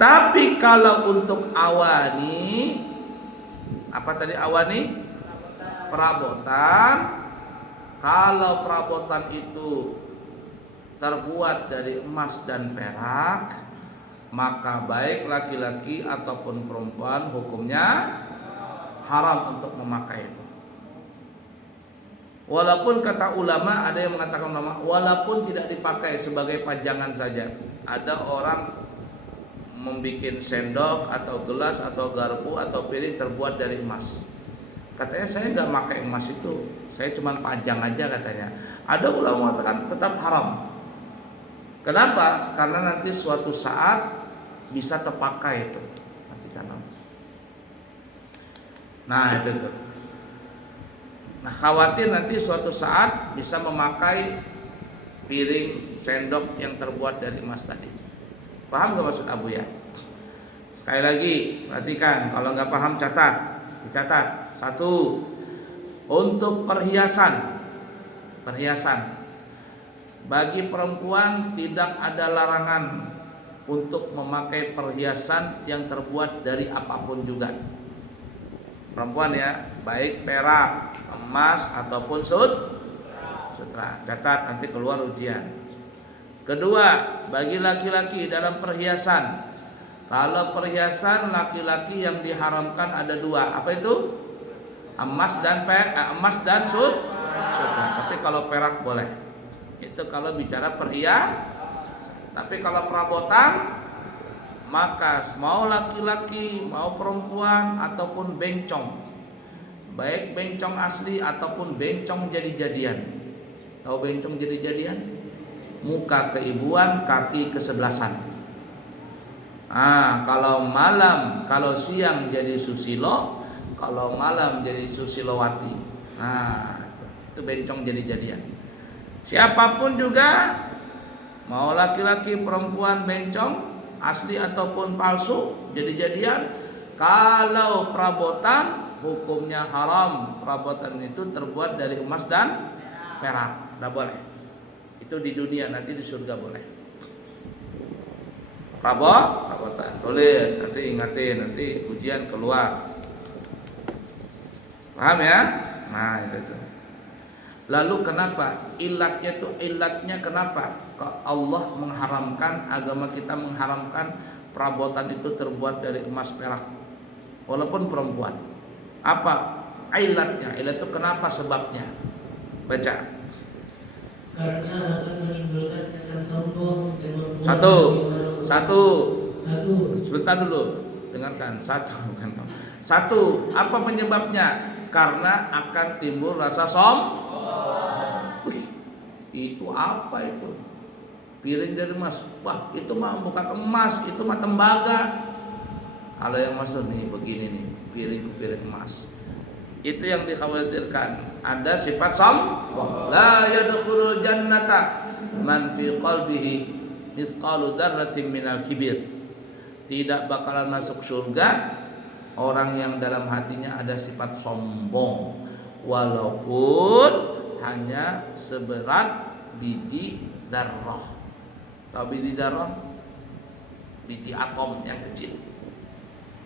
Tapi kalau untuk awani, apa tadi awani? Perabotan. Kalau perabotan itu terbuat dari emas dan perak, maka baik laki-laki ataupun perempuan hukumnya haram untuk memakai itu. Walaupun kata ulama, ada yang mengatakan ulama, walaupun tidak dipakai sebagai pajangan saja. Ada orang membuat sendok atau gelas atau garpu atau piring terbuat dari emas. Katanya saya nggak pakai emas itu, saya cuma pajang aja katanya. Ada ulama mengatakan tetap haram. Kenapa? Karena nanti suatu saat bisa terpakai itu. Nah itu tuh. Nah khawatir nanti suatu saat bisa memakai piring, sendok yang terbuat dari emas tadi. Paham gak maksud Abu ya? Sekali lagi perhatikan, kalau nggak paham dicatat. 1. Untuk perhiasan. Bagi perempuan tidak ada larangan untuk memakai perhiasan yang terbuat dari apapun juga. Perempuan ya, baik perak, emas ataupun sutra. Catat nanti keluar ujian. Kedua, bagi laki-laki dalam perhiasan. Kalau perhiasan laki-laki yang diharamkan ada 2. Apa itu? Emas dan sutra. Tapi kalau perak boleh. Itu kalau bicara perhiasan. Tapi kalau perabotan, maka mau laki-laki, mau perempuan ataupun bencong, baik bencong asli ataupun bencong jadi-jadian. Tahu bencong jadi-jadian? Muka keibuan, kaki kesebelasan. Kalau siang jadi susilo, kalau malam jadi susilowati. Itu bencong jadi-jadian. Siapapun juga, mau laki-laki perempuan bencong asli ataupun palsu jadi-jadian, kalau perabotan hukumnya haram. Perabotan itu terbuat dari emas dan perak, tidak boleh. Itu di dunia, nanti di surga boleh. Perabotan, tulis, nanti ingatin, nanti ujian keluar. Paham ya? Nah itu. Lalu kenapa? Ilatnya kenapa? Allah mengharamkan, agama kita mengharamkan perabotan itu terbuat dari emas perak, walaupun perempuan. Apa ilatnya? Ilat itu kenapa sebabnya? Baca. Karena akan menimbulkan kesan sombong dan membuat Satu. Sebentar dulu, dengarkan. Satu. Apa penyebabnya? Karena akan timbul rasa sombong. Itu apa itu? Piring dari emas. Wah, itu mah bukan emas, itu mah tembaga. Kalau yang masuk nih begini nih, piring emas. Itu yang dikhawatirkan. Ada sifat sombong. La yadkhulul jannata man fi qalbihi mithqalu dzarratin minal kibir. Tidak bakalan masuk surga orang yang dalam hatinya ada sifat sombong, walaupun hanya seberat biji darah. Tahu biji darah? Biji atom yang kecil.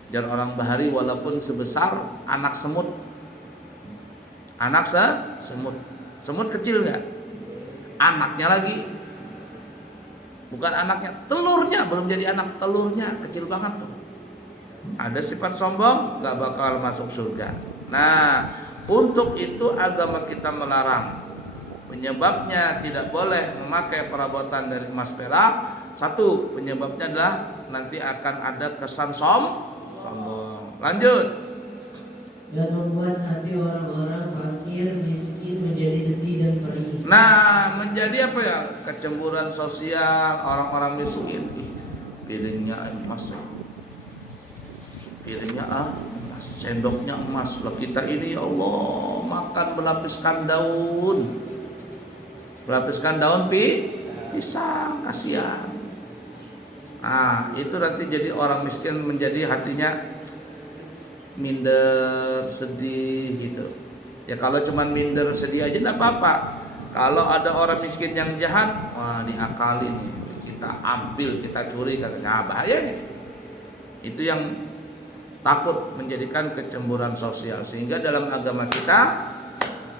Dan orang bahari walaupun sebesar anak semut. Semut kecil enggak? Anaknya lagi. Bukan anaknya, telurnya belum jadi anak, telurnya kecil banget tuh. Ada sifat sombong, enggak bakal masuk surga. Nah, untuk itu agama kita melarang. Penyebabnya tidak boleh memakai perabotan dari emas perak. 1, penyebabnya adalah nanti akan ada kesan sombong. Lanjut. Dan membuat hati orang-orang fakir miskin menjadi sedih dan perih. Nah, menjadi apa ya? Kecemburuan sosial orang-orang miskin. Piringnya emas. Emas, sendoknya emas. Lah kita ini ya Allah makan berlapiskan daun pisang, kasihan. Nah, itu nanti jadi orang miskin menjadi hatinya minder, sedih gitu. Ya kalau cuma minder, sedih aja enggak apa-apa. Kalau ada orang miskin yang jahat, wah diakali nih. Kita ambil, kita curi katanya, bahaya nih. Itu yang takut menjadikan kecemburuan sosial. Sehingga dalam agama kita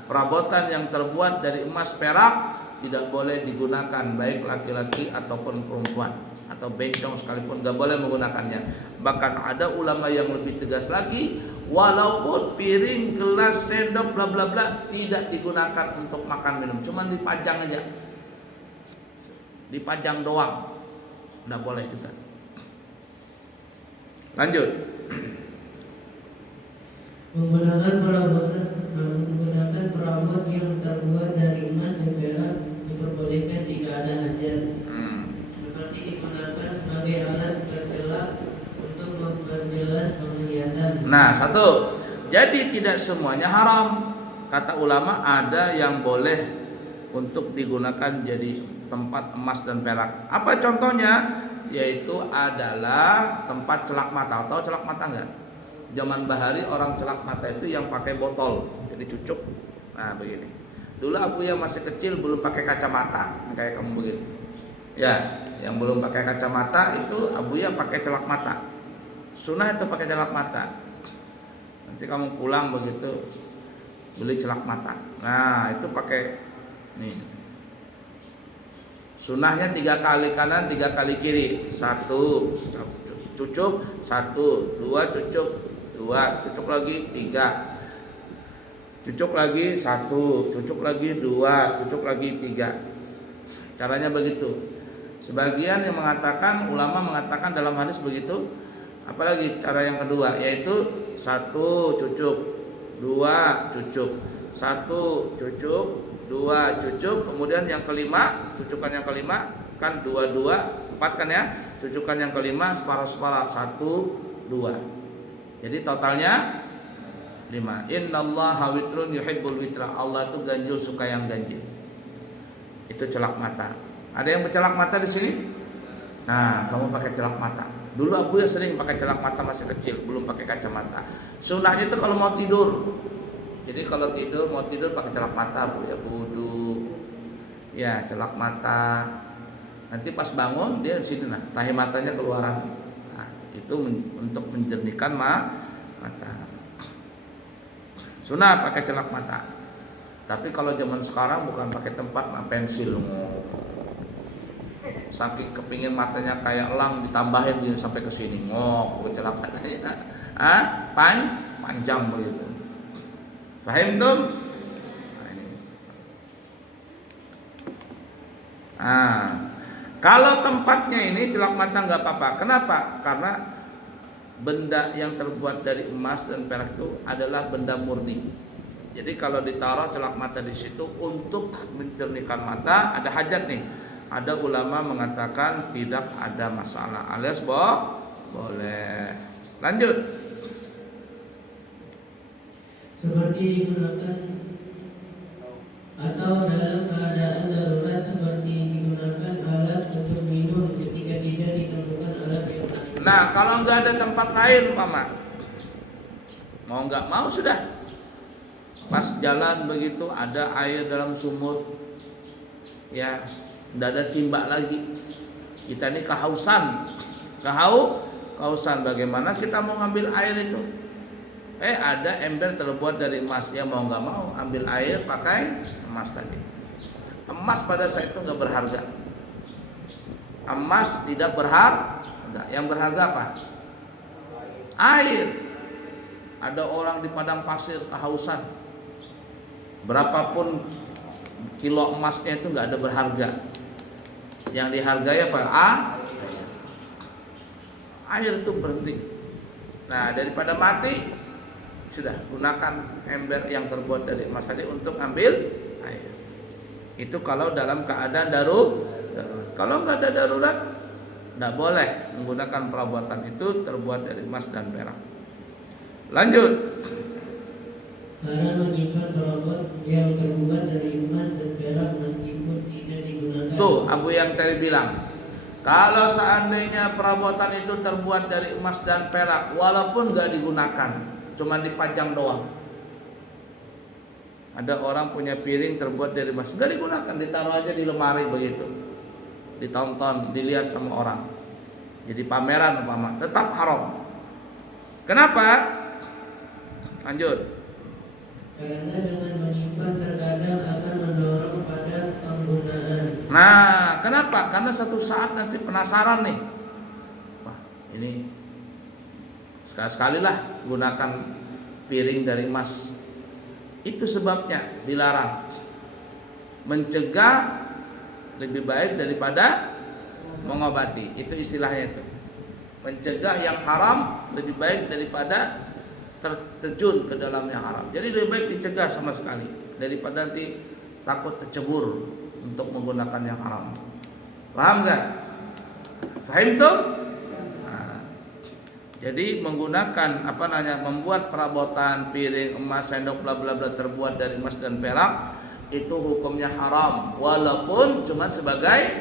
perabotan yang terbuat dari emas perak tidak boleh digunakan, baik laki-laki ataupun perempuan, atau bencong sekalipun gak boleh menggunakannya. Bahkan ada ulama yang lebih tegas lagi, walaupun piring, gelas, sendok, bla bla bla tidak digunakan untuk makan minum, cuman dipajang aja, dipajang doang, nggak boleh juga. Lanjut. Menggunakan perabot yang terbuat dari emas dan perak diperbolehkan jika ada hajat. Seperti digunakan sebagai alat bercelak untuk memperjelas penglihatan. Nah, satu. Jadi tidak semuanya haram. Kata ulama ada yang boleh untuk digunakan jadi tempat emas dan perak. Apa contohnya? Yaitu adalah tempat celak mata. Tahu celak mata enggak? Zaman bahari orang celak mata itu yang pakai botol, jadi cucuk. Nah, begini. Dulu Abuya masih kecil belum pakai kacamata, kayak kamu begini. Ya, yang belum pakai kacamata itu Abuya pakai celak mata. Sunnah itu pakai celak mata. Nanti kamu pulang begitu beli celak mata. Nah, itu pakai nih. Sunnahnya 3 kali kanan, 3 kali kiri. 1 cucuk, 1, 2 cucuk, 2 cucuk lagi, 3 cucuk lagi, 1 cucuk lagi, 2 cucuk lagi, 3. Caranya begitu. Sebagian yang mengatakan, ulama mengatakan dalam hadis begitu. Apalagi cara yang kedua, yaitu 1 cucuk, 2 cucuk, 1 cucuk, 2 cucuk, kemudian yang kelima, cucukan yang kelima kan 2, 4 kan ya. Cucukan yang kelima separuh-separuh, 1, 2. Jadi totalnya 5. Innallaha witrun yuhibbul witra. Allah itu ganjil, suka yang ganjil. Itu celak mata. Ada yang bercelak mata di sini? Nah, kamu pakai celak mata. Dulu aku ya sering pakai celak mata masih kecil, belum pakai kacamata. Sunnahnya itu kalau mau tidur. Jadi kalau tidur, mau tidur pakai celak mata, Bu ya, wudu. Ya, celak mata. Nanti pas bangun dia di sini, nah, tahi matanya keluaran. Nah, itu untuk menjernihkan mata. Sunnah pakai celak mata. Tapi kalau zaman sekarang bukan pakai tempat, pensil. Saking kepingin matanya kayak elang ditambahin dia sampai ke sini, ngok ke celak matanya. Panjang begitu. Paham tuh? Nah, ini. Kalau tempatnya ini celak mata nggak apa-apa. Kenapa? Karena benda yang terbuat dari emas dan perak itu adalah benda murni. Jadi kalau ditaruh celak mata di situ untuk mencernihkan mata, ada hajat nih. Ada ulama mengatakan tidak ada masalah, alias boleh. Lanjut. Seperti digunakan atau dalam keadaan darurat, seperti digunakan alat untuk minum ketika tidak ditemukan alat yang lain. Nah, kalau nggak ada tempat lain, Mama, mau nggak mau sudah. Pas jalan begitu ada air dalam sumur, ya, nggak ada timba lagi. Kita ini kehausan, bagaimana kita mau ngambil air itu? Ada ember terbuat dari emas, ya mau nggak mau ambil air pakai emas tadi. Emas pada saat itu nggak berharga. Emas tidak berharga. Yang berharga apa? Air. Ada orang di padang pasir kehausan, berapapun kilo emasnya itu nggak ada berharga. Yang dihargai apa? Air itu berhenti. Nah, daripada mati, sudah gunakan ember yang terbuat dari emas tadi untuk ambil air. Itu kalau dalam keadaan darurat. Kalau nggak ada darurat, nggak boleh menggunakan perabotan itu terbuat dari emas dan perak. Lanjut. Haram menyimpan perabot yang terbuat dari emas dan perak meskipun tidak digunakan. Tuh, Abu yang tadi bilang, kalau seandainya perabotan itu terbuat dari emas dan perak, walaupun nggak digunakan, cuma dipajang doang. Ada orang punya piring terbuat dari emas, nggak digunakan, ditaruh aja di lemari begitu, ditonton, dilihat sama orang. jadi pameran umpama, tetap haram. Kenapa? Lanjut. Karena dengan menyimpan terkadang akan mendorong pada penggunaan. Nah, kenapa? Karena satu saat nanti penasaran nih. Wah, ini sekali-sekali lah gunakan piring dari emas. Itu sebabnya dilarang. Mencegah lebih baik daripada mengobati. Itu istilahnya itu. Mencegah yang haram lebih baik daripada terjun ke dalam yang haram. Jadi lebih baik dicegah sama sekali daripada nanti takut tercebur untuk menggunakan yang haram. Paham nggak? Fahim tuh? Nah, jadi menggunakan membuat perabotan piring, emas, sendok, bla bla bla terbuat dari emas dan perak itu hukumnya haram, walaupun cuma sebagai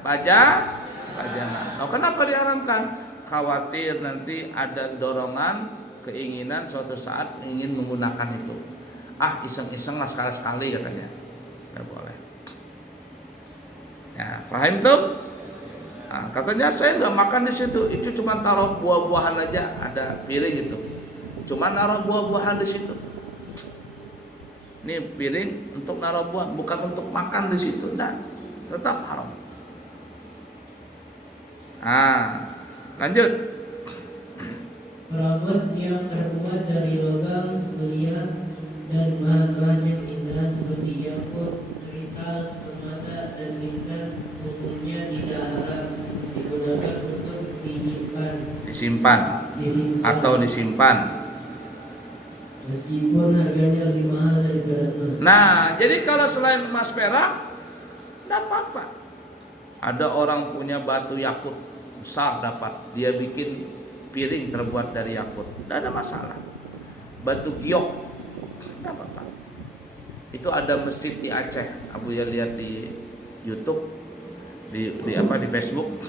pajangan. Nah, kenapa diharamkan? Khawatir nanti ada dorongan, keinginan suatu saat ingin menggunakan itu. Iseng-iseng lah sekali-sekali katanya. Nggak boleh. Ya, paham tuh? Nah, katanya saya nggak makan di situ. Itu cuma taruh buah-buahan aja, ada piring itu. Cuma naruh buah-buahan di situ. Ini piring untuk naruh buah, bukan untuk makan di situ. Nah, tetap haram. Nah, lanjut. Perabot yang terbuat dari logam mulia dan bahan-bahan yang indah seperti yakut, kristal, permata, dan bintang hukumnya tidak haram digunakan untuk disimpan atau disimpan. Meskipun harganya lebih mahal daripada emas. Nah, jadi kalau selain emas perak, tidak apa-apa. Ada orang punya batu yakut besar dapat, dia bikin piring terbuat dari yakut, tidak ada masalah. Batu giok, tidak apa-apa. Itu ada masjid di Aceh, Abu ya lihat di YouTube, di Facebook,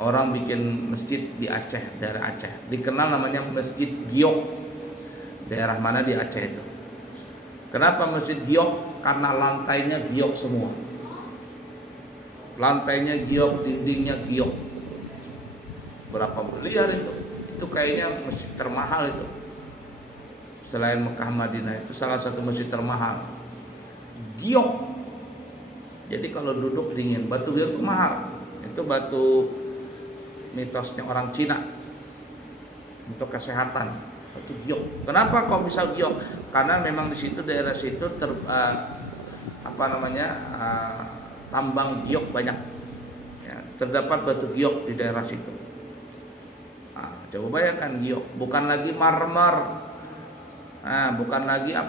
orang bikin masjid di Aceh, daerah Aceh, dikenal namanya Masjid Giok. Daerah mana di Aceh itu? Kenapa masjid giok? Karena lantainya giok semua. Lantainya giok, dindingnya giok. Berapa miliar itu? Itu kayaknya masjid termahal itu. Selain Mekah Madinah, itu salah satu masjid termahal. Giok. Jadi kalau duduk dingin, batu giok itu mahal. Itu batu mitosnya orang Cina untuk kesehatan. Itu giok. Kenapa kok bisa giok? Karena memang di situ daerah situ tambang giok banyak. Ya, terdapat batu giok di daerah situ. Nah, coba bayangkan giok, bukan lagi marmer. Bukan lagi ya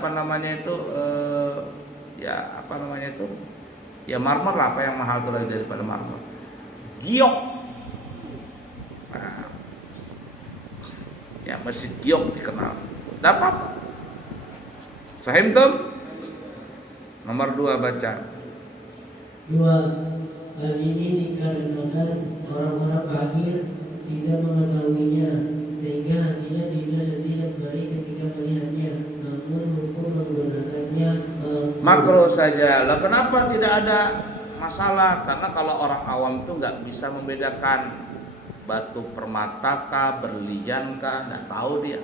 marmer lah, apa yang mahal itu lagi daripada marmer. Giok. Nah, ya masjid giok dikenal. Tidak apa-apa. Fahim tuh? Nomor 2 baca. 2. Hal ini dikarenakan orang-orang fakir tidak mengetahuinya, sehingga hatinya tidak setia kembali ketika melihatnya. Namun hukum menggunakannya makruh saja. Lah kenapa tidak ada masalah? Karena kalau orang awam itu nggak bisa membedakan batu permata kah, berlian kah, nggak tahu dia.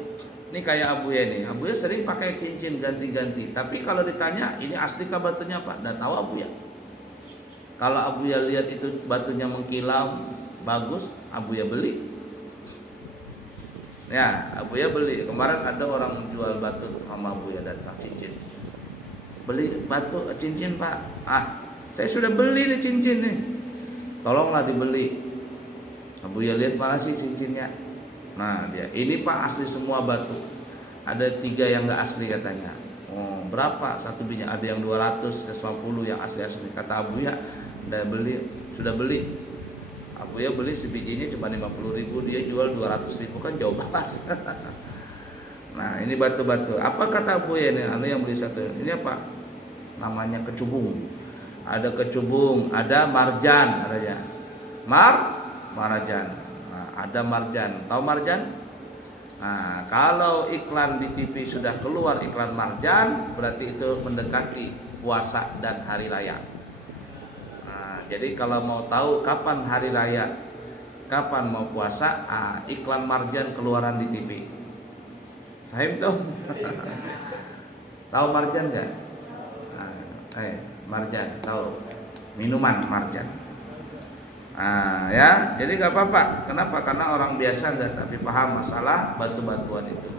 Ini kayak Abu ya nih. Abu ya sering pakai cincin ganti-ganti. Tapi kalau ditanya ini asli kah batunya apa, nggak tahu Abu ya. Kalau Abu ya lihat itu batunya mengkilau, bagus, Abu ya beli. Ya, Abu ya beli. Kemarin ada orang jual batu sama Abu ya datang cincin. Beli batu cincin Pak. Saya sudah beli nih cincin nih. Tolonglah dibeli. Abu ya lihat mana sih cincinnya. Nah dia, ini Pak asli semua batu. Ada 3 yang nggak asli katanya. Oh berapa? Satu biji ada yang 250 yang asli-asli. Kata Abu ya, sudah beli. Abu ya beli sebijinya cuma 50.000, dia jual 200.000, kan jauh banget. Nah ini batu-batu. Apa kata Abu ya? Ini yang beli satu. Ini apa? Namanya kecubung. Ada kecubung, ada marjan, adanya. Marjan. Nah, ada marjan. Tahu marjan? Nah, kalau iklan di TV sudah keluar iklan marjan, berarti itu mendekati puasa dan hari raya. Nah, Jadi kalau mau tahu kapan hari raya, kapan mau puasa, iklan Marjan keluaran di TV. Paham tuh? Tahu Marjan nggak? Marjan, tahu? Minuman Marjan. Ya, jadi nggak apa-apa. Kenapa? Karena orang biasa nggak tapi paham masalah batu-batuan itu.